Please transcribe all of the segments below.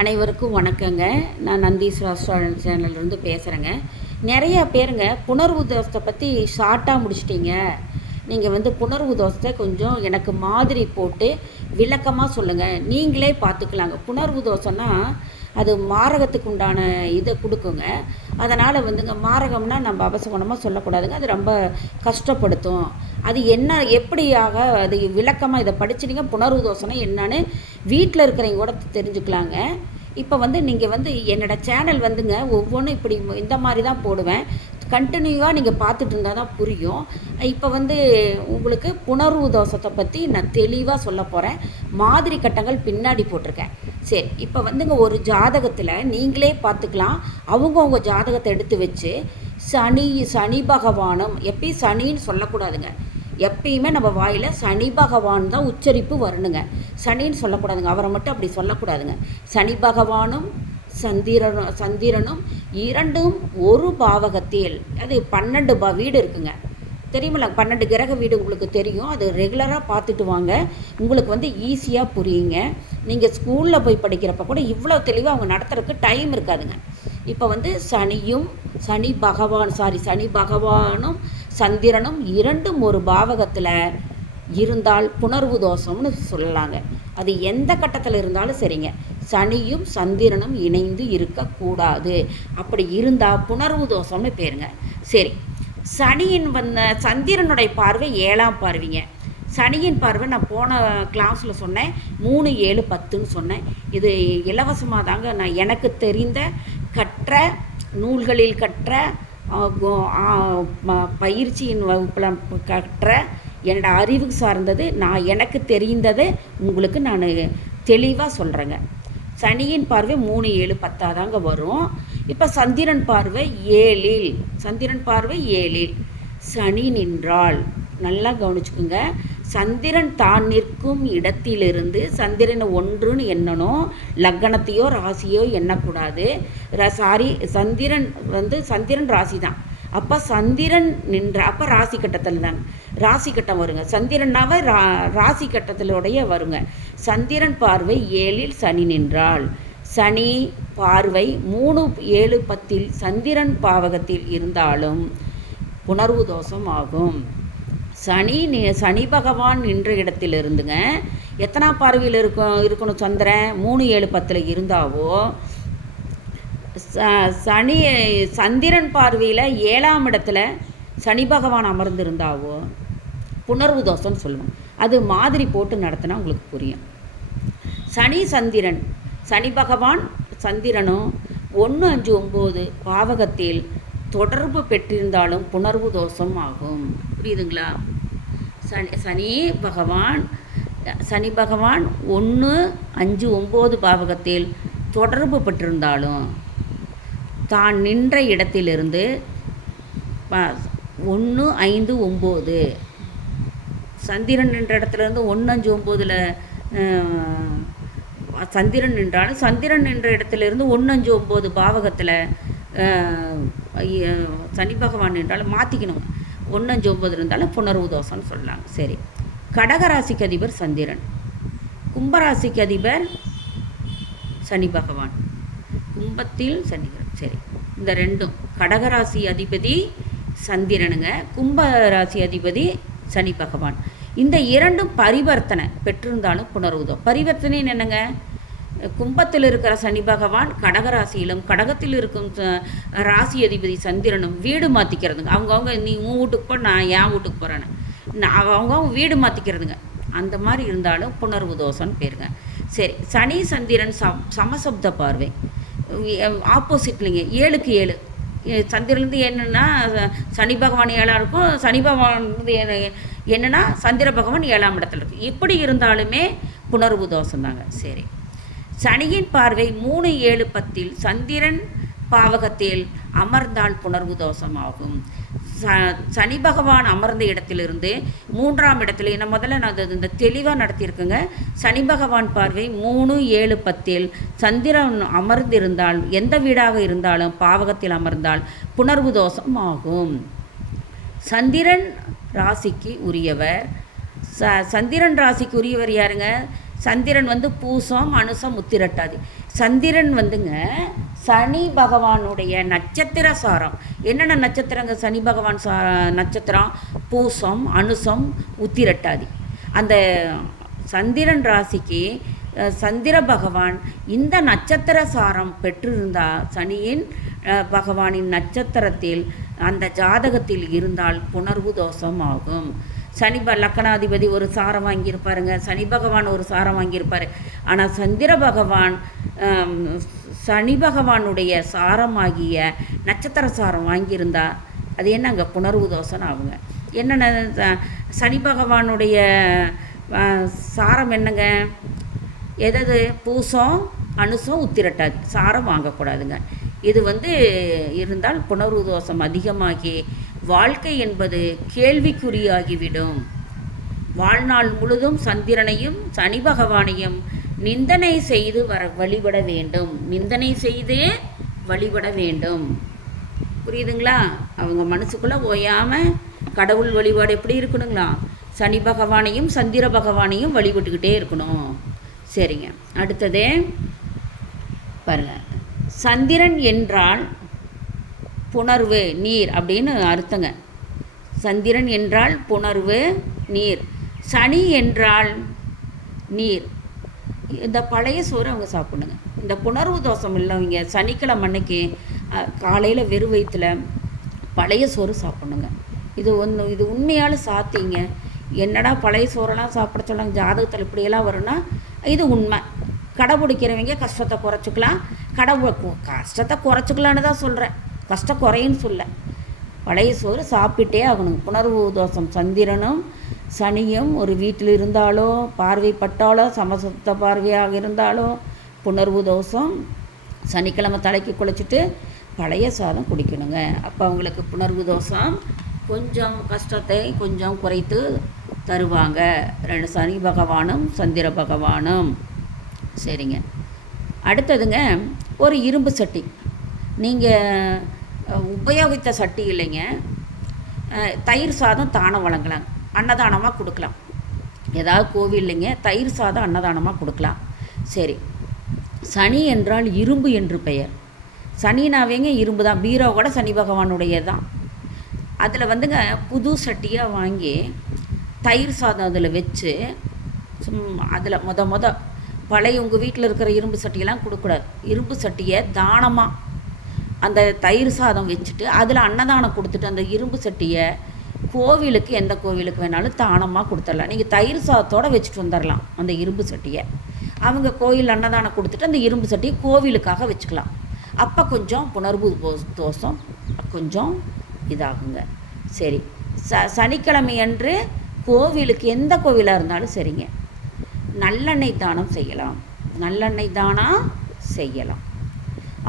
அனைவருக்கும் வணக்கங்க. நான் நந்தீஸ்வரா ரெஸ்டாரண்ட் சேனல்லேருந்து பேசுகிறேங்க. நிறையா பேருங்க புணர்வு தோசத்தை பற்றி ஷார்ட்டாக முடிச்சிட்டிங்க. நீங்கள் புணர்வு தோசத்தை கொஞ்சம் எனக்கு மாதிரி போட்டு விளக்கமாக சொல்லுங்கள், நீங்களே பார்த்துக்கலாங்க. புணர்வு தோசைன்னா அது மாரகத்துக்கு உண்டான இதை கொடுக்குங்க. அதனால் மாரகம்னா நம்ம அபசகுணமாக சொல்லக்கூடாதுங்க, அது ரொம்ப கஷ்டப்படுத்தும். அது என்ன எப்படியாக அது விளக்கமாக இதை படிச்சுனிங்க புணர்வு தோசைனா என்னன்னு வீட்டில் இருக்கிறவங்க கூட தெரிஞ்சுக்கலாங்க. இப்போ நீங்கள் என்னோடய சேனல் ஒவ்வொன்றும் இப்படி இந்த மாதிரி தான் போடுவேன். கண்டினியூவாக நீங்கள் பார்த்துட்டு இருந்தால் தான் புரியும். இப்போ உங்களுக்கு புணர்வு தோசத்தை பற்றி நான் தெளிவாக சொல்ல போகிறேன். மாதிரி கட்டங்கள் பின்னாடி போட்டிருக்கேன். சரி, இப்போ ஒரு ஜாதகத்தில் நீங்களே பார்த்துக்கலாம். அவங்கவுங்க ஜாதகத்தை எடுத்து வச்சு சனி பகவானும் எப்பயும் சனின்னு சொல்லக்கூடாதுங்க. எப்பயுமே நம்ம வாயில் சனி பகவான் தான் உச்சரிப்பு வரணுங்க. சனின்னு சொல்லக்கூடாதுங்க, அவரை மட்டும் அப்படி சொல்லக்கூடாதுங்க. சனி பகவானும் சந்திரனும் இரண்டும் ஒரு பாவகத்தில், அது 12 வீடு இருக்குங்க. தெரியுமில்ல, 12 கிரக வீடு உங்களுக்கு தெரியும். அது ரெகுலராக பார்த்துட்டு வாங்க, உங்களுக்கு ஈஸியாக புரியுங்க. நீங்கள் ஸ்கூலில் போய் படிக்கிறப்ப கூட இவ்வளோ தெளிவாக அவங்க நடத்துறதுக்கு டைம் இருக்காதுங்க. இப்போ சனி பகவானும் சந்திரனும் இரண்டும் ஒரு பாவகத்தில் இருந்தால் புணர்வு தோஷம்னு சொல்லலாங்க. அது எந்த கட்டத்தில் இருந்தாலும் சரிங்க, சனியும் சந்திரனும் இணைந்து இருக்கக்கூடாது. அப்படி இருந்தால் புணர்வு தோஷம்னு பேருங்க. சரி, சனியின் சந்திரனுடைய பார்வை 7ஆம் பார்வைங்க. சனியின் பார்வை நான் போன கிளாஸில் சொன்னேன், 3, 7, 10ன்னு சொன்னேன். இது இலவசமாக தாங்க, நான் எனக்கு தெரிந்த கற்ற நூல்களில் கற்ற பயிற்சியின் வகுப்பில் கற்ற என்னோடய அறிவுக்கு சார்ந்தது, எனக்கு தெரிந்ததை உங்களுக்கு நான் தெளிவாக சொல்கிறேங்க. சனியின் பார்வை 3, 7, 10 தாங்க வரும். இப்போ சந்திரன் பார்வை 7ல் சனி நின்றால், நல்லா கவனிச்சுக்குங்க. சந்திரன் தான் நிற்கும் இடத்திலிருந்து சந்திரனை 1ன்னு எண்ணணும், லக்னத்தையோ ராசியோ எண்ணக்கூடாது. சந்திரன் ராசி தான். அப்போ சந்திரன் அப்போ ராசி கட்டத்தில் தாங்க, ராசி கட்டம் வருங்க. சந்திரனாவே ராசி கட்டத்திலுடைய வருங்க. சந்திரன் பார்வை 7ல் சனி நின்றால், சனி பார்வை 3, 7, 10 சந்திரன் பாவகத்தில் இருந்தாலும் புணர்வு தோஷம் ஆகும். சனி பகவான் நின்ற இடத்தில் இருந்துங்க எத்தனாம் பார்வையில் இருக்கணும் சந்திரன்? 3, 7, 10 இருந்தாவோ, சந்திரன் பார்வையில் 7ஆம் இடத்துல சனி பகவான் அமர்ந்திருந்தாவோ புணர்வு தோஷம்னு சொல்லுவோம். அது மாதிரி போட்டு நடத்தினா உங்களுக்கு புரியும். சனி பகவான் சந்திரனும் 1, 5, 9 பாவகத்தில் தொடர்பு பெற்றிருந்தாலும் புணர்வு தோஷம் ஆகும். புரியுதுங்களா? சனி பகவான் 1, 5, 9 பாவகத்தில் தொடர்பு பெற்றிருந்தாலும் தான் நின்ற இடத்திலிருந்து 1, 5, 9 சந்திரன் நின்ற இடத்துலேருந்து 1, 5, 9ல் சந்திரன் நின்றாலும் சந்திரன் நின்ற இடத்துலேருந்து 1, 5, 9 பாவகத்தில் சனி பகவான் நின்றாலும் மாற்றிக்கணும். 1, 5, 9 இருந்தாலும் புணர்வு தோஷம்னு சொல்லலாம். சரி, கடகராசிக்கு அதிபர் சந்திரன், கும்பராசிக்கு அதிபர் சனி பகவான், கும்பத்தில் சனிகரன். சரி, இந்த ரெண்டும் கடகராசி அதிபதி சந்திரனுங்க, கும்பராசி அதிபதி சனி பகவான். இந்த இரண்டும் பரிவர்த்தனை பெற்றிருந்தாலும் புணர்வு தோஷம். பரிவர்த்தனைன்னு என்னங்க? கும்பத்தில் இருக்கிற சனி பகவான் கடகராசியிலும் கடகத்தில் இருக்கும் ராசி அதிபதி சந்திரனும் வீடு மாற்றிக்கிறதுங்க. அவங்கவுங்க நீ உன் வீட்டுக்கு போ, நான் என் வீட்டுக்கு போகிறேன்னு அவங்கவுங்க வீடு மாற்றிக்கிறதுங்க. அந்த மாதிரி இருந்தாலும் புணர்வு தோஷம்னு பேருங்க. சரி, சனி சந்திரன் சமசப்த பார்வை ஆப்போசிட்லிங்க. 7க்கு 7 சந்திரன்லேருந்து என்னென்னா சனி பகவான் 7ஆக இருக்கும், சனி பகவான் என்னென்னா சந்திர பகவான் 7ஆம் இடத்துல இருக்குது. இப்படி இருந்தாலுமே புணர்வு தோஷம் தாங்க. சரி, சனியின் பார்வை 3, 7, 10 சந்திரன் பாவகத்தில் அமர்ந்தால் புணர்வு தோஷமாகும். சனி பகவான் அமர்ந்த இடத்திலிருந்து 3ஆம் இடத்துல நான் இந்த தெளிவாக நடத்தியிருக்குங்க. சனி பகவான் பார்வை 3, 7, 10 சந்திரன் அமர்ந்திருந்தால், எந்த வீடாக இருந்தாலும் பாவகத்தில் அமர்ந்தால் புணர்வு தோஷம் ஆகும். சந்திரன் ராசிக்கு உரியவர் யாருங்க? சந்திரன் வந்து பூசம் அனுசம் உத்திரட்டாதி. சந்திரன் வந்துங்க சனி பகவானுடைய நட்சத்திர சாரம். என்னென்ன நட்சத்திரங்க சனி பகவான் நட்சத்திரம்? பூசம் அனுசம் உத்திரட்டாதி. அந்த சந்திரன் ராசிக்கு சந்திர பகவான் இந்த நட்சத்திர சாரம் பெற்றிருந்தால், சனியின் பகவானின் நட்சத்திரத்தில் அந்த ஜாதகத்தில் இருந்தால் புணர்வு தோஷம் ஆகும். சனி லக்கணாதிபதி ஒரு சாரம் வாங்கியிருப்பாருங்க, சனி பகவான் ஒரு சாரம் வாங்கியிருப்பார். ஆனால் சந்திர பகவான் சனி பகவானுடைய சாரமாகிய நட்சத்திர சாரம் வாங்கியிருந்தா அது என்னங்க புணர்வு தோஷம் ஆகுங்க. என்னென்ன சனி பகவானுடைய சாரம் என்னங்க? எதாவது பூசம் அனுசம் உத்திரட்டாதி சாரம் வாங்கக்கூடாதுங்க. இது இருந்தால் புணர்வு தோஷம் அதிகமாகி வாழ்க்கை என்பது கேள்விக்குறியாகிவிடும். வாழ்நாள் முழுதும் சந்திரனையும் சனி பகவானையும் நிந்தனை செய்து வழிபட வேண்டும். நிந்தனை செய்து வழிபட வேண்டும். புரியுதுங்களா? அவங்க மனசுக்குள்ளே ஓயாமல் கடவுள் வழிபாடு எப்படி இருக்கணுங்களா? சனி பகவானையும் சந்திர பகவானையும் வழிபட்டுக்கிட்டே இருக்கணும். சரிங்க, அடுத்தது பாருங்கள். சந்திரன் என்றால் புணர்வு நீர் அப்படின்னு அர்த்தங்க. சந்திரன் என்றால் புணர்வு நீர். சனி என்றால் நீர். இந்த பழைய சோறு அவங்க சாப்பிடுங்க. இந்த புணர்வு தோஷம் இல்லைங்க, சனிக்கிழமை அன்னைக்கு காலையில் வெறும் வயிற்றில் பழைய சோறு சாப்பிடணுங்க. இது உண்மையால் சாத்திங்க. என்னடா பழைய சோறெல்லாம் சாப்பிட சொல்லாங்க, ஜாதகத்தில் இப்படியெல்லாம் வரும்னா இது உண்மை. கடைப்பிடிக்கிறவங்க கஷ்டத்தை குறைச்சிக்கலாம். கஷ்டத்தை குறைச்சிக்கலான்னு தான் சொல்கிறேன், கஷ்டம் குறையுன்னு சொல்ல. பழைய சோறு சாப்பிட்டே ஆகணும். புணர்வு தோஷம் சந்திரனும் சனியும் ஒரு வீட்டில் இருந்தாலோ பார்வைப்பட்டாலோ சமசுத்த பார்வையாக இருந்தாலோ புணர்வு தோஷம் சனிக்கிழமை தலைக்கு குளிச்சுட்டு பழைய சாதம் குடிக்கணுங்க. அப்போ அவங்களுக்கு புணர்வு தோஷம் கொஞ்சம் கஷ்டத்தை கொஞ்சம் குறைத்து தருவாங்க. ரெண்டு சனி பகவானும் சந்திர பகவானும். சரிங்க, அடுத்ததுங்க ஒரு இரும்பு சட்டி. நீங்கள் உபயோகித்த சட்டி இல்லைங்க, தயிர் சாதம் தானம் வழங்கலாம், அன்னதானமாக கொடுக்கலாம். ஏதாவது கோவில்லைங்க தயிர் சாதம் அன்னதானமாக கொடுக்கலாம். சரி, சனி என்றால் இரும்பு என்று பெயர். சனினாவேங்க இரும்பு தான். பீரோ கூட சனி பகவானுடைய தான். அதில் புது சட்டியாக வாங்கி தயிர் சாதம் அதில் வச்சு அதில் பழைய உங்கள் வீட்டில் இருக்கிற இரும்பு சட்டியெல்லாம் கொடுக்கூடாது. இரும்பு சட்டியை தானமாக அந்த தயிர் சாதம் வச்சுட்டு அதில் அன்னதானம் கொடுத்துட்டு அந்த இரும்பு சட்டியை கோவிலுக்கு எந்த கோவிலுக்கு வேணாலும் தானமாக கொடுத்துடலாம். நீங்கள் தயிர் சாதத்தோடு வச்சுட்டு வந்துடலாம் அந்த இரும்பு சட்டியை. அவங்க கோயில் அன்னதானம் கொடுத்துட்டு அந்த இரும்பு சட்டியை கோவிலுக்காக வச்சுக்கலாம். அப்போ கொஞ்சம் புணர்வு தோஷம் கொஞ்சம் இதாகுங்க. சரி, சனிக்கிழமை அன்று கோவிலுக்கு எந்த கோவிலாக இருந்தாலும் சரிங்க, நல்லெண்ணெய் தானம் செய்யலாம். நல்லெண்ணெய் தானம் செய்யலாம்.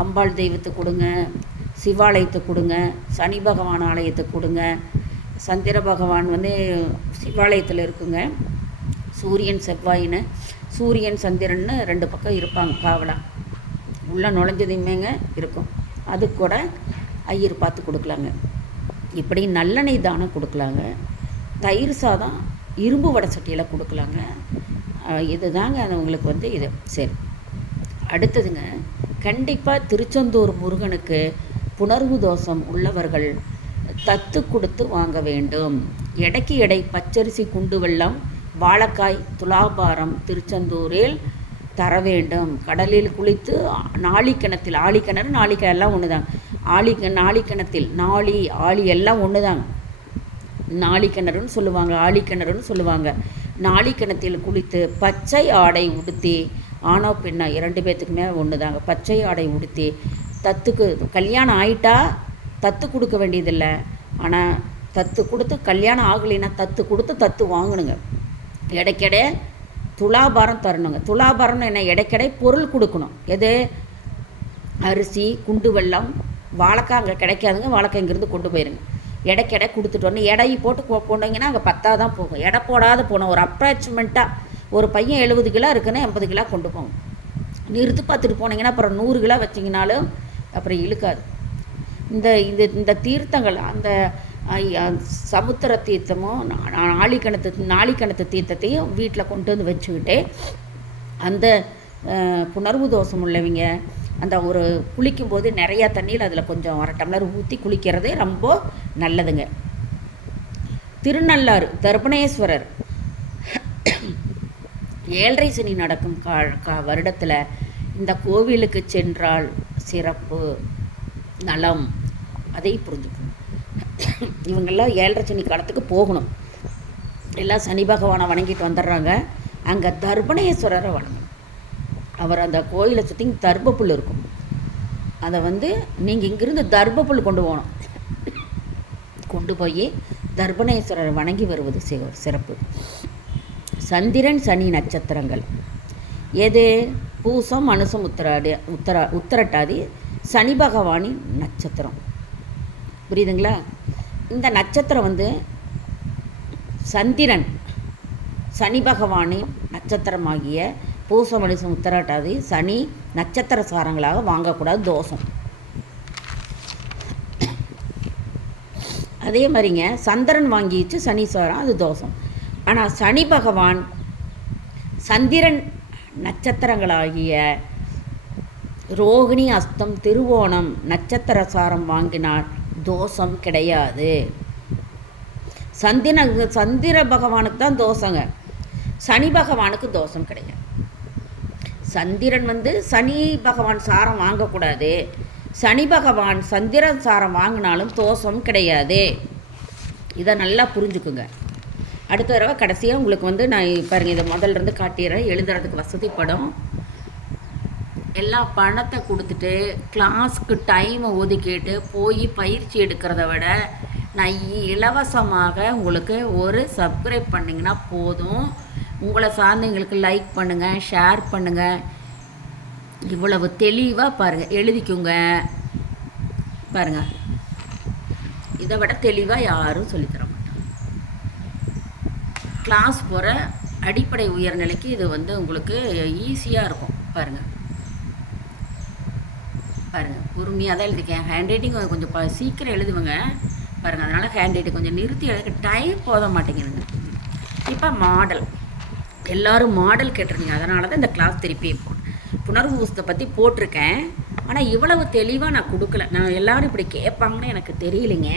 அம்பாள் தெய்வத்துக்கு கொடுங்க, சிவாலயத்துக்கு கொடுங்க, சனி பகவான் ஆலயத்துக்கு கொடுங்க. சந்திர பகவான் சிவாலயத்தில் இருக்குங்க. சூரியன் செவ்வாயின்னு, சூரியன் சந்திரன்னு ரெண்டு பக்கம் இருப்பாங்க காவலாக. உள்ளே நுழைஞ்சதுமேங்க இருக்கும். அது கூட ஐயர் பார்த்து கொடுக்கலாங்க. இப்படி நல்லெண்ணெய் தானம் கொடுக்கலாங்க. தயிர் சாதம் இரும்பு வடை சட்டியில் கொடுக்கலாங்க. இது தாங்க உங்களுக்கு இது. சரி, அடுத்ததுங்க கண்டிப்பாக திருச்செந்தூர் முருகனுக்கு புணர்வு தோஷம் உள்ளவர்கள் தத்து கொடுத்து வாங்க வேண்டும். எடைக்கு எடை பச்சரிசி குண்டு வெல்லம் வாழைக்காய் துலாபாரம் திருச்செந்தூரில் தர வேண்டும். கடலில் குளித்து நாளிக்கிணத்தில், ஆழிக்கிணறு நாளிக்கிணறு எல்லாம் ஒன்று தான். நாளிக்கிணத்தில் ஆழி எல்லாம் ஒன்று தாங்க. நாளிக்கிணறுன்னு சொல்லுவாங்க, ஆழிக்கிணறுன்னு சொல்லுவாங்க. நாளிக்கிணத்தில் குளித்து பச்சை ஆடை உடுத்தி, ஆணோ பெண்ணா 2 பேர்த்துக்குமே ஒன்று தாங்க, பச்சை ஆடை உடுத்தி தத்துக்கு கல்யாணம் ஆகிட்டா தத்து கொடுக்க வேண்டியதில்லை. ஆனால் தத்து கொடுத்து கல்யாணம் ஆகலைன்னா தத்து கொடுத்து தத்து வாங்கணுங்க. இடைக்கடை துலாபாரம் தரணுங்க. துலாபாரம்னு என்ன? இடைக்கடை பொருள் கொடுக்கணும். எது? அரிசி குண்டு வெல்லம் வாழைக்காய் அங்கே கிடைக்காதுங்க, வாழைக்காய் இங்கேருந்து கொண்டு போயிருங்க. எடைக்கடை கொடுத்துட்டு வரணும். எடை போட்டு போனீங்கன்னா அங்கே 10 தான் போகும். எடை போடாத போகணும். ஒரு அப்ராக்சிமெண்ட்டாக ஒரு பையன் 70 கிலோ இருக்குன்னா 80 கிலோ கொண்டு போகும். நிறுத்து பார்த்துட்டு போனீங்கன்னா அப்புறம் 100 கிலோ வச்சிங்கனாலும் அப்புறம் இழுக்காது. இந்த தீர்த்தங்கள் அந்த சமுத்திர தீர்த்தமும் நாளிக்கிணத்து தீர்த்தத்தையும் வீட்டில் கொண்டு வந்து வச்சுக்கிட்டு அந்த புணர்வு தோஷம் உள்ளவங்க அந்த ஒரு குளிக்கும்போது நிறையா தண்ணியில் அதில் கொஞ்சம் 1 டம்ளர் ஊற்றி குளிக்கிறது ரொம்ப நல்லதுங்க. திருநள்ளாறு தர்பணேஸ்வரர் 7.5 சனி நடக்கும் வருடத்தில் இந்த கோவிலுக்கு சென்றால் சிறப்பு நலம், அதை புரிஞ்சுக்கணும். இவங்கெல்லாம் 7.5 சனி காலத்துக்கு போகணும். எல்லாம் சனி பகவானை வணங்கிட்டு வந்துடுறாங்க. அங்கே தர்பணேஸ்வரரை வணங்கணும். அவர் அந்த கோயிலை சுற்றி தர்பப்புல் இருக்கும். அதை நீங்கள் இங்கிருந்து தர்பப்புல் கொண்டு போகணும். கொண்டு போய் தர்பணேஸ்வரரை வணங்கி வருவது சிறப்பு. சந்திரன் சனி நட்சத்திரங்கள் எது? பூசம் அனுசம் உத்திரட்டாதி சனி பகவானின் நட்சத்திரம். புரியுதுங்களா? இந்த நட்சத்திரம் சந்திரன் சனி பகவானின் நட்சத்திரமாகிய பூசம் அனுசம் உத்திரட்டாதி சனி நட்சத்திர சாரங்களாக வாங்கக்கூடாது, தோஷம். அதே மாதிரிங்க சந்திரன் வாங்கிச்சு சனி சாரம், அது தோஷம். ஆனால் சனி பகவான் சந்திரன் நட்சத்திரங்களாகிய ரோகிணி அஸ்தம் திருவோணம் நட்சத்திர சாரம் வாங்கினால் தோஷம் கிடையாது. சந்திர பகவானுக்கு தான் தோஷங்க, சனி பகவானுக்கு தோஷம் கிடையாது. சந்திரன் சனி பகவான் சாரம் வாங்கக்கூடாது, சனி பகவான் சந்திரன் சாரம் வாங்கினாலும் தோஷம் கிடையாது. இதை நல்லா புரிஞ்சுக்குங்க. அடுத்த தடவை கடைசியாக உங்களுக்கு நான் பாருங்கள், இதை முதல்ல காட்டிடுறேன். எழுதுறதுக்கு வசதிப்படும். எல்லா பணத்தை கொடுத்துட்டு கிளாஸ்க்கு டைமை ஒதுக்கிட்டு போய் பயிற்சி எடுக்கிறத விட நான் இலவசமாக உங்களுக்கு ஒரு சப்ஸ்கிரைப் பண்ணிங்கன்னா போதும். உங்களை சார்ந்தவங்களுக்கு லைக் பண்ணுங்கள், ஷேர் பண்ணுங்கள். இவ்வளவு தெளிவாக பாருங்கள், எழுதிக்குங்க. பாருங்கள், இதை விட தெளிவாக யாரும் சொல்லித்தர மாட்டாங்க. கிளாஸ் போகிற அடிப்படை உயர்நிலைக்கு இது உங்களுக்கு ஈஸியாக இருக்கும். பாருங்கள் பாருங்கள், பொறுமையாக தான் எழுதிக்கேன். ஹேண்ட் ரைட்டிங் கொஞ்சம் சீக்கிரம் எழுதுவங்க பாருங்கள். அதனால் ஹேண்ட் ரைட்டிங் கொஞ்சம் நிறுத்தி எழுத டைம் போத மாட்டேங்கிறேங்க. இப்போ மாடல், எல்லோரும் மாடல் கேட்டிருந்தீங்க, அதனால தான் இந்த கிளாஸ் திருப்பி புணர்வு பூசத்தை பற்றி போட்டிருக்கேன். ஆனால் இவ்வளவு தெளிவாக நான் கொடுக்கல. நான் எல்லோரும் இப்படி கேட்பாங்கன்னு எனக்கு தெரியலைங்க.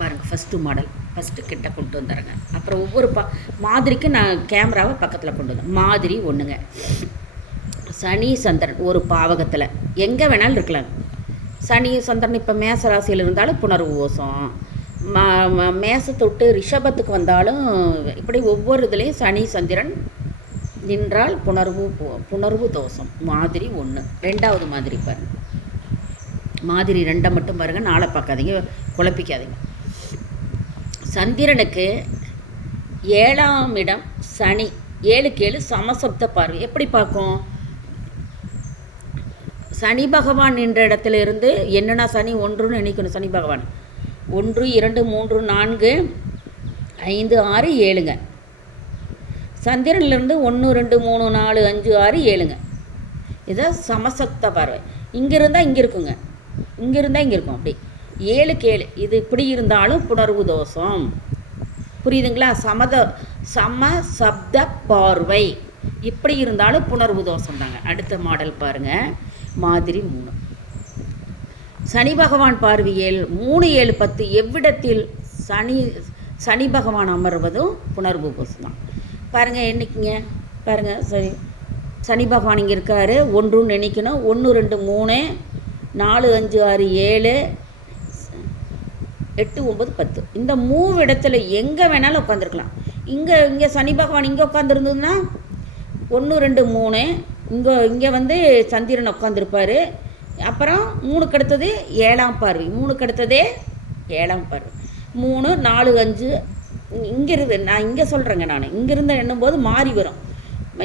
பாருங்கள், ஃபஸ்ட்டு மாடல் ஃபஸ்ட்டு கிட்ட கொண்டு வந்துடுறேங்க. அப்புறம் ஒவ்வொரு மாதிரிக்கு நான் கேமராவை பக்கத்தில் கொண்டு வந்தேன். மாதிரி ஒன்றுங்க, சனி சந்திரன் ஒரு பாவகத்தில் எங்கே வேணாலும் இருக்கலாம். சனி சந்திரன் இப்போ மேச ராசியில் இருந்தாலும் புணர்வு தோஷம், மேசத்தை விட்டு ரிஷபத்துக்கு வந்தாலும் இப்படி ஒவ்வொரு இதுலேயும் சனி சந்திரன் நின்றால் புணர்வு தோஷம். மாதிரி 1. 2வது மாதிரி பாருங்கள், மாதிரி 2 மட்டும் பாருங்கள், 4 பார்க்காதீங்க, குழப்பிக்காதீங்க. சந்திரனுக்கு 7ஆம் இடம் சனி, 7க்கு 7 சமசப்த பார்வை. எப்படி பார்க்கும்? சனி பகவான் என்ற இடத்துல இருந்து என்னென்னா சனி 1ன்னு நினைக்கணும். சனி பகவான் 1 2 3 4 5 6 7ங்க. சந்திரன்லேருந்து 1 2 3 4 5 6 7ங்க. இதை சமசப்த பார்வை. இங்கே இருந்தால் இங்கே இருக்குங்க, இங்கே இருந்தால் இங்கே இருக்கும். அப்படி 7க்கு 7 இது இப்படி இருந்தாலும் புணர்வு தோஷம். புரியுதுங்களா? சமசப்த பார்வை இப்படி இருந்தாலும் புணர்வு தோஷம் தாங்க. அடுத்த மாடல் பாருங்கள், மாதிரி 3. சனி பகவான் பார்வையில் 3 7 10 எவ்விடத்தில் சனி பகவான் அமர்வதும் புணர்வு தோஷம் தான். பாருங்கள், என்னைக்குங்க பாருங்கள், சனி பகவான் இங்கே இருக்கார். 1ன்னு நினைக்கணும். 1 2 3 4 5 6 7 8 9 10 இந்த 3 இடத்துல எங்கே வேணாலும் உட்காந்துருக்கலாம். இங்கே சனி பகவான் இங்கே உட்காந்துருந்ததுன்னா 1 2 3 இங்கே சந்திரன் உட்காந்துருப்பார். அப்புறம் 3க்கு அடுத்தது 7ஆம் பார்வை, 3க்கு அடுத்ததே 7ஆம் பார்வை. 3 4 5 இங்கிருந்து நான் இங்கே சொல்கிறேங்க. நான் இங்கிருந்து எண்ணும்போது மாறி வரும்.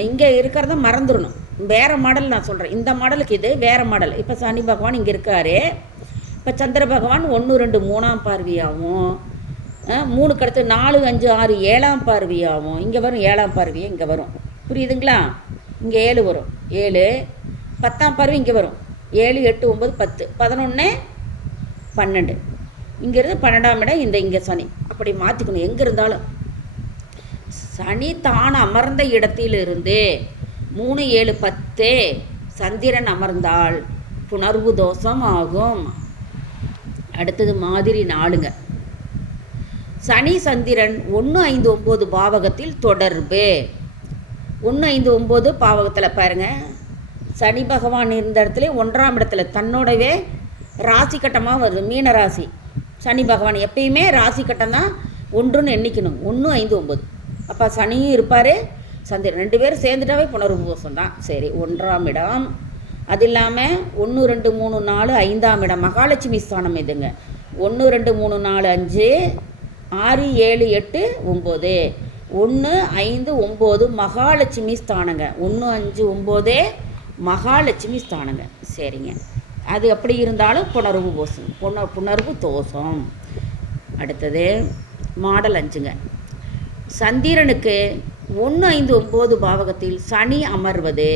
இங்கே இருக்கிறத மறந்துடணும். வேறு மாடல் நான் சொல்கிறேன். இந்த மாடலுக்கு இது வேறு மாடல். இப்போ சனி பகவான் இங்கே இருக்கார். இப்போ சந்திர பகவான் 1 2 3ஆம் பார்வையாகவும், 3க்கு அடுத்து 4 5 6 7ஆம் பார்வையாகவும் இங்கே வரும். 7ஆம் பார்வையே இங்கே வரும். புரியுதுங்களா? இங்கே 7 வரும். 7 10ஆம் பார்வை இங்கே வரும். 7 8 9 10 11 12 இங்கேருந்து 12ஆம் இடம் இங்கே சனி. அப்படி மாற்றிக்கணும். எங்கே இருந்தாலும் சனி தான் அமர்ந்த இடத்திலிருந்து 3 7 10 சந்திரன் அமர்ந்தால் புணர்வு தோஷம் ஆகும். அடுத்தது மாதிரி 4ங்க. சனி சந்திரன் 1 5 9 பாவகத்தில் தொடர்பு. 1 5 9 பாவகத்தில் பாருங்கள், சனி பகவான் இருந்த இடத்துல 1ஆம் இடத்துல தன்னோடவே ராசி கட்டமாக வருது. மீன ராசி. சனி பகவான் எப்பயுமே ராசி கட்டம் தான் 1ன்னு எண்ணிக்கணும். 1 5 9. அப்போ சனியும் இருப்பார், சந்திரன் 2 பேரும் சேர்ந்துட்டாவே புணர்வு தோஷம் தான். சரி, 1ஆம் இடம். அது இல்லாமல் 1 2 3 4 5ஆம் இடம் மகாலட்சுமி ஸ்தானம் எதுங்க? 1 2 3 4 5 6 7 8 9. 1 5 9 மகாலட்சுமி ஸ்தானங்க. 1 5 9 மகாலட்சுமி ஸ்தானங்க. சரிங்க, அது எப்படி இருந்தாலும் புணர்வு தோஷம். புணர்வு தோஷம். அடுத்தது மாடல் 5ங்க. சந்திரனுக்கு 1 5 9 பாவகத்தில் சனி அமர்வது.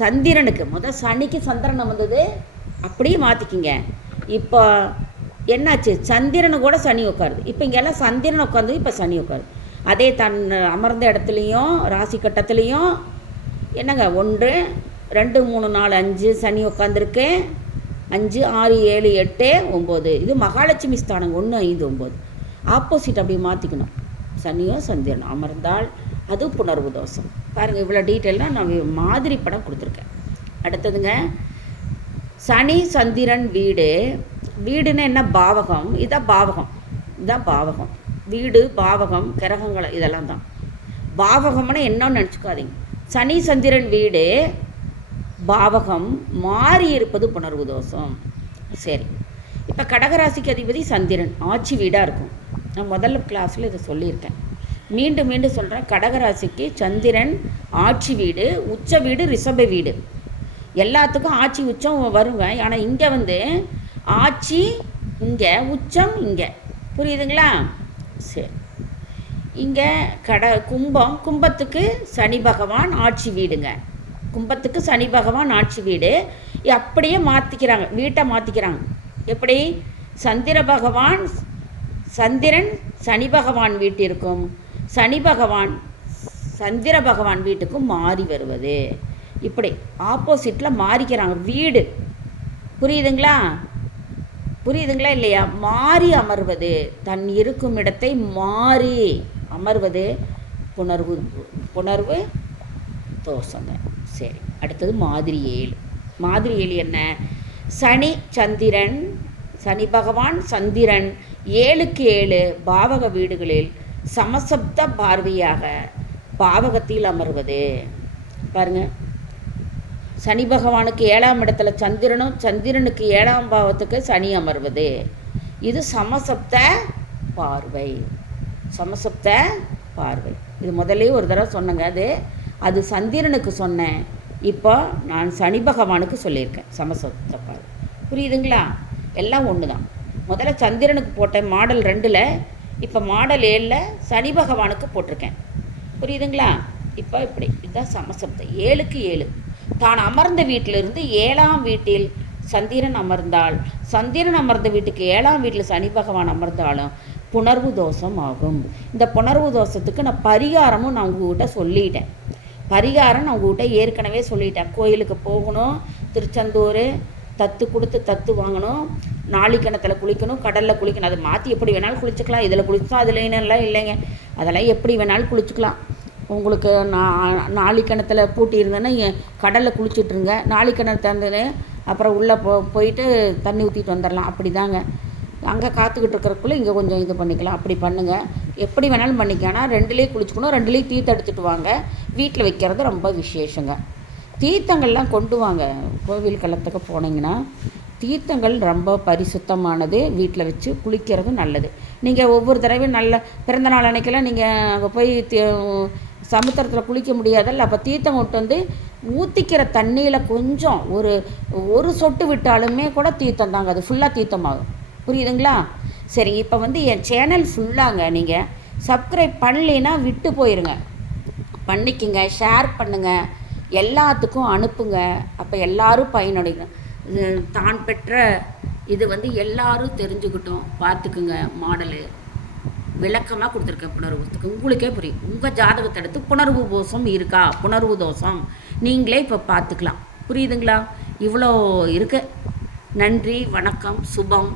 சந்திரனுக்கு சனிக்கு சந்திரன் அமர்ந்தது அப்படியே மாற்றிக்கிங்க. இப்போ என்னாச்சு, சந்திரனு கூட சனி உட்காருது. இப்போ இங்கெல்லாம் சந்திரன் உட்காந்து இப்போ சனி உட்காருது. அதே தன் அமர்ந்த இடத்துலையும் ராசி கட்டத்துலேயும் என்னங்க 1 2 3 4 5 சனி உட்காந்துருக்கு. 5 6 7 8 9. இது மகாலட்சுமி ஸ்தானம். 1 5 9 ஆப்போசிட் அப்படி மாற்றிக்கணும். சனியோ சந்திரன் அமர்ந்தால் அது புணர்வு தோஷம். பாருங்கள், இவ்வளோ டீட்டெயிலாக நான் மாதிரி படம் கொடுத்துருக்கேன். அடுத்ததுங்க, சனி சந்திரன் வீடு. வீடுன்னு என்ன? பாவகம். இதுதான் பாவகம். இதுதான் பாவகம். வீடு, பாவகம், கிரகங்களை இதெல்லாம் தான் பாவகம்னு என்னன்னு நினச்சிக்காதீங்க. சனி சந்திரன் வீடு பாவகம் மாறி இருப்பது புணர்வு தோஷம். சரி, இப்போ கடகராசிக்கு அதிபதி சந்திரன் ஆட்சி வீடாக இருக்கும். நான் முதல்ல கிளாஸில் இதை சொல்லியிருக்கேன், மீண்டும் மீண்டும் சொல்கிறேன். கடகராசிக்கு சந்திரன் ஆட்சி வீடு, உச்ச வீடு, ரிஷப வீடு. எல்லாத்துக்கும் ஆட்சி உச்சம் வருங்க. ஆனால் இங்கே ஆட்சி இங்கே, உச்சம் இங்கே. புரியுதுங்களா? சரி, இங்கே கும்பத்துக்கு சனி பகவான் ஆட்சி வீடுங்க. கும்பத்துக்கு சனி பகவான் ஆட்சி வீடு. அப்படியே மாற்றிக்கிறாங்க, வீட்டை மாற்றிக்கிறாங்க. எப்படி? சந்திரன் சனி பகவான் வீட்டிற்கும் சனி பகவான் சந்திர பகவான் வீட்டுக்கும் மாறி வருவது. இப்படி ஆப்போசிட்டில் மாறிக்கிறாங்க வீடு. புரியுதுங்களா? புரியுதுங்களா இல்லையா? மாறி அமர்வது, தன் இருக்கும் இடத்தை மாறி அமர்வது புணர்வு தோஷங்க. சரி, அடுத்தது மாதிரி 7. மாதிரி 7 என்ன? சனி பகவான் சந்திரன் 7க்கு 7 பாவக வீடுகளில் சமசப்த பார்வையாக பாவகத்தில் அமர்வது. பாருங்க, சனி பகவானுக்கு 7ஆம் இடத்துல சந்திரனும், சந்திரனுக்கு 7ஆம் பாவத்துக்கு சனி அமர்வது. இது சமசப்த பார்வை. சமசப்த பார்வை இது முதல்ல ஒரு தடவை சொன்னங்க. அது சந்திரனுக்கு சொன்னேன். இப்போ நான் சனி பகவானுக்கு சொல்லியிருக்கேன் சமசப்த பார்வை. புரியுதுங்களா? எல்லாம் ஒன்று தான். முதல்ல சந்திரனுக்கு போட்டேன் மாடல் 2ல். இப்போ மாடல் 7ல் சனி பகவானுக்கு போட்டிருக்கேன். புரியுதுங்களா? இப்போ இப்படி இதுதான் சமசப்தம். 7க்கு 7 தான் அமர்ந்த வீட்டிலிருந்து 7ஆம் வீட்டில் சந்திரன் அமர்ந்தால், சந்திரன் அமர்ந்த வீட்டுக்கு 7ஆம் வீட்டில் சனி பகவான் அமர்ந்தாலும் புணர்வு தோஷம் ஆகும். இந்த புணர்வு தோஷத்துக்கு நான் பரிகாரமும் நான் உங்ககிட்ட சொல்லிட்டேன். பரிகாரம் நான் உங்ககிட்ட ஏற்கனவே சொல்லிட்டேன். கோயிலுக்கு போகணும், திருச்செந்தூர் தத்து கொடுத்து தத்து வாங்கணும், நாளிக்கிணத்தில் குளிக்கணும், கடலில் குளிக்கணும். அதை மாற்றி எப்படி வேணாலும் குளிச்சுக்கலாம். இதில் குளிச்சா அதில் என்னெல்லாம் இல்லைங்க, அதெல்லாம் எப்படி வேணாலும் குளிச்சுக்கலாம். உங்களுக்கு நாளிக்கிணத்தில் பூட்டி இருந்தேன்னா கடலில் குளிச்சுட்ருங்க. நாளிக்கிணறு திறந்தது அப்புறம் உள்ளே போயிட்டு தண்ணி ஊற்றிட்டு வந்துடலாம். அப்படி தாங்க. அங்கே காத்துக்கிட்டு இருக்கிறக்குள்ளே இங்கே கொஞ்சம் இது பண்ணிக்கலாம். அப்படி பண்ணுங்கள், எப்படி வேணாலும் பண்ணிக்க. ஆனால் 2லேயும் குளிச்சுக்கணும், 2லேயும் தீர்த்து எடுத்துகிட்டு வாங்க. வீட்டில் வைக்கிறது ரொம்ப விசேஷங்க. தீர்த்தங்கள்லாம் கொண்டு வாங்க. கோவில் களத்துக்கு போனீங்கன்னா தீர்த்தங்கள் ரொம்ப பரிசுத்தமானது. வீட்டில் வச்சு குளிக்கிறது நல்லது. நீங்கள் ஒவ்வொரு தடவையும் நல்ல பிறந்த நாள் அன்னைக்கெல்லாம் நீங்கள் அங்கே போய் சமுத்திரத்தில் குளிக்க முடியாதல்ல. அப்போ தீர்த்தம் விட்டு ஊற்றிக்கிற தண்ணியில் கொஞ்சம் ஒரு சொட்டு விட்டாலுமே கூட தீர்த்தம் தாங்க, அது ஃபுல்லாக தீர்த்தமாகும். புரியுதுங்களா? சரி, இப்போ என் சேனல் ஃபுல்லாங்க நீங்கள் சப்ஸ்கிரைப் பண்ணலைன்னா விட்டு போயிருங்க. பண்ணிக்கங்க, ஷேர் பண்ணுங்கள், எல்லாத்துக்கும் அனுப்புங்க. அப்போ எல்லோரும் பயனடைங்க. தான் பெற்ற இது எல்லாரும் தெரிஞ்சுக்கிட்டோம். பார்த்துக்குங்க மாடலு. விளக்கமாக கொடுத்துருக்கேன் புணர்வு தோஷத்துக்கு. உங்களுக்கே புரியும். உங்கள் ஜாதகத்தை எடுத்து புணர்வு தோஷம் இருக்கா, புணர்வு தோஷம் நீங்களே இப்போ பார்த்துக்கலாம். புரியுதுங்களா? இவ்வளோ இருக்கு. நன்றி, வணக்கம், சுபம்.